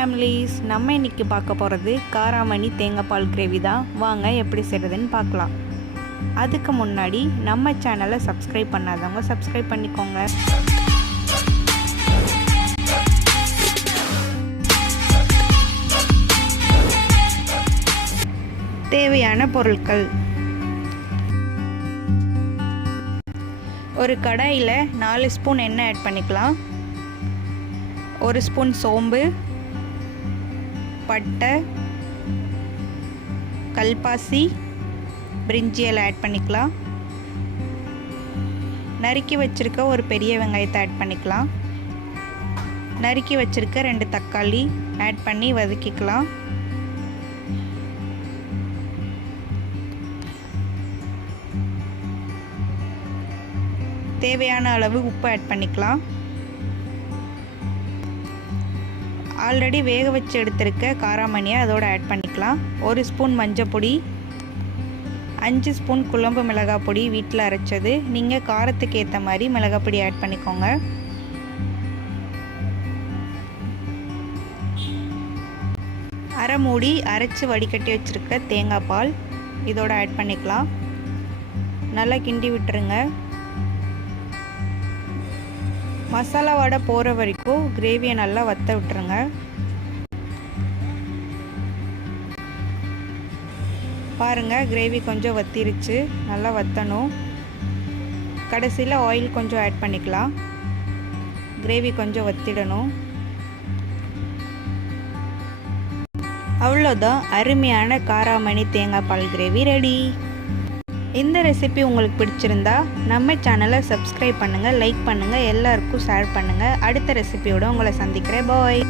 Families, நம்ம இன்றைக்கி பார்க்க போகிறது காராமணி தேங்காய் பால் கிரேவி தான். வாங்க எப்படி செய்கிறதுன்னு பார்க்கலாம். அதுக்கு முன்னாடி நம்ம சேனலை சப்ஸ்கிரைப் பண்ணாதவங்க சப்ஸ்கிரைப் பண்ணிக்கோங்க. தேவையான பொருட்கள்: ஒரு கடாயில் 4 ஸ்பூன் எண்ணெய் ஆட் பண்ணிக்கலாம். 1 ஸ்பூன் சோம்பு, பட்டை, கல்பாசி, பிரிஞ்சி இலை ஆட் பண்ணிக்கலாம். நறுக்கி வச்சுருக்க ஒரு பெரிய வெங்காயத்தை ஆட் பண்ணிக்கலாம். நறுக்கி வச்சுருக்க 2 தக்காளி ஆட் பண்ணி வதக்கிக்கலாம். தேவையான அளவு உப்பு ஆட் பண்ணிக்கலாம். ஆல்ரெடி வேக வச்சு எடுத்திருக்க காராமணியை அதோடு ஆட் பண்ணிக்கலாம். 1 ஸ்பூன் மஞ்சள் பொடி, 5 ஸ்பூன் குழம்பு மிளகாய் பொடி வீட்டில் அரைச்சது. நீங்கள் காரத்துக்கு ஏற்ற மாதிரி மிளகாய் பொடி ஆட் பண்ணிக்கோங்க. அரை மூடி அரைச்சி வடிகட்டி வச்சுருக்க தேங்காய் பால் இதோட ஆட் பண்ணிக்கலாம். நல்லா கிண்டி விட்டுருங்க. மசாலா வடை போகிற வரைக்கும் கிரேவியை நல்லா வற்ற விட்டுருங்க. பாருங்கள், கிரேவி கொஞ்சம் வத்திருச்சு. நல்லா வற்றணும். கடைசியில் ஆயில் கொஞ்சம் ஆட் பண்ணிக்கலாம். கிரேவி கொஞ்சம் வத்திடணும். அவ்வளோதான், அருமையான காராமணி தேங்காய் பால் கிரேவி ரெடி. இந்த ரெசிபி உங்களுக்கு பிடிச்சிருந்தா நம்ம சேனலை சப்ஸ்கிரைப் பண்ணுங்கள், லைக் பண்ணுங்கள், எல்லாருக்கும் ஷேர் பண்ணுங்கள். அடுத்த ரெசிபியோடு உங்களை சந்திக்கிறேன். பாய்.